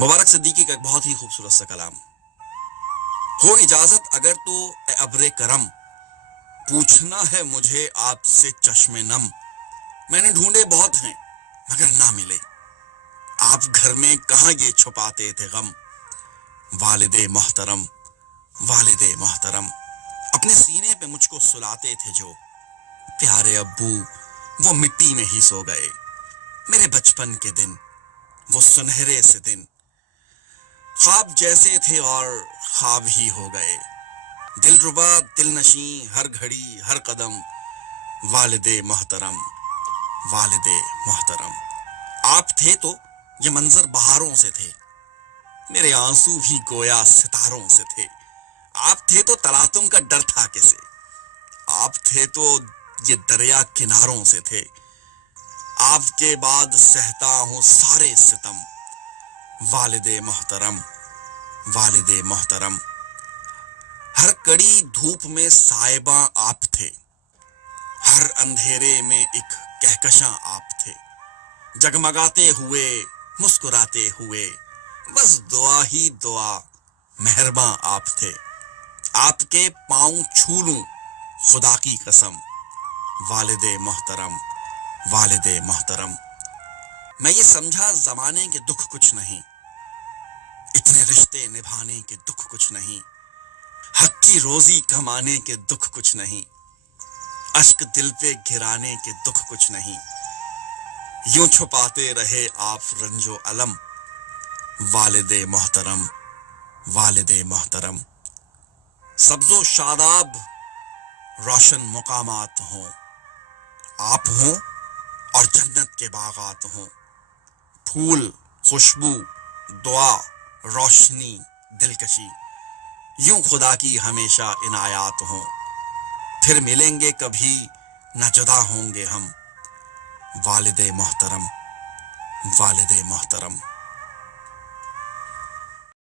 मुबारक सिद्दीकी का एक बहुत ही खूबसूरत सा कलाम। हो इजाजत अगर तो ए अब्रे करम, पूछना है मुझे आपसे चश्मे नम। मैंने ढूंढे बहुत हैं मगर ना मिले, आप घर में कहाँ ये छुपाते थे गम। वालिदे मोहतरम, वालिदे मोहतरम, अपने सीने पे मुझको सुलाते थे जो। प्यारे अब्बू वो मिट्टी में ही सो गए। मेरे बचपन के दिन, वो सुनहरे से दिन, ख्वाब जैसे थे और ख्वाब ही हो गए। दिलरुबा दिलनशी हर घड़ी हर कदम, वालिदे मोहतरम, वालिदे मोहतरम। आप थे तो ये मंजर बहारों से थे, मेरे आंसू भी गोया सितारों से थे। आप थे तो तलातुम का डर था किसे, आप थे तो ये दरिया किनारों से थे। आपके बाद सहता हूँ सारे सितम, वालिदे मोहतरम, वालिदे मोहतरम। हर कड़ी धूप में साहिबा आप थे, हर अंधेरे में एक कहकशां आप थे। जगमगाते हुए मुस्कुराते हुए, बस दुआ ही दुआ, मेहरबां आप थे। आपके पांव छू लूं खुदा की कसम, वालिदे मोहतरम, वालिदे मोहतरम। मैं ये समझा जमाने के दुख कुछ नहीं, इतने रिश्ते निभाने के दुख कुछ नहीं, हक की रोजी कमाने के दुख कुछ नहीं, अश्क दिल पे गिराने के दुख कुछ नहीं। यूं छुपाते रहे आप रंजो अलम, वालिदे मोहतरम, वालिदे मोहतरम। सब्जो शादाब रोशन मुकामात हों, आप हों और जन्नत के बागात हों। फूल खुशबू दुआ रोशनी दिलकशी, यूं खुदा की हमेशा इनायात हों। फिर मिलेंगे कभी न जुदा होंगे हम, वालिदे मोहतरम, वालिदे मोहतरम।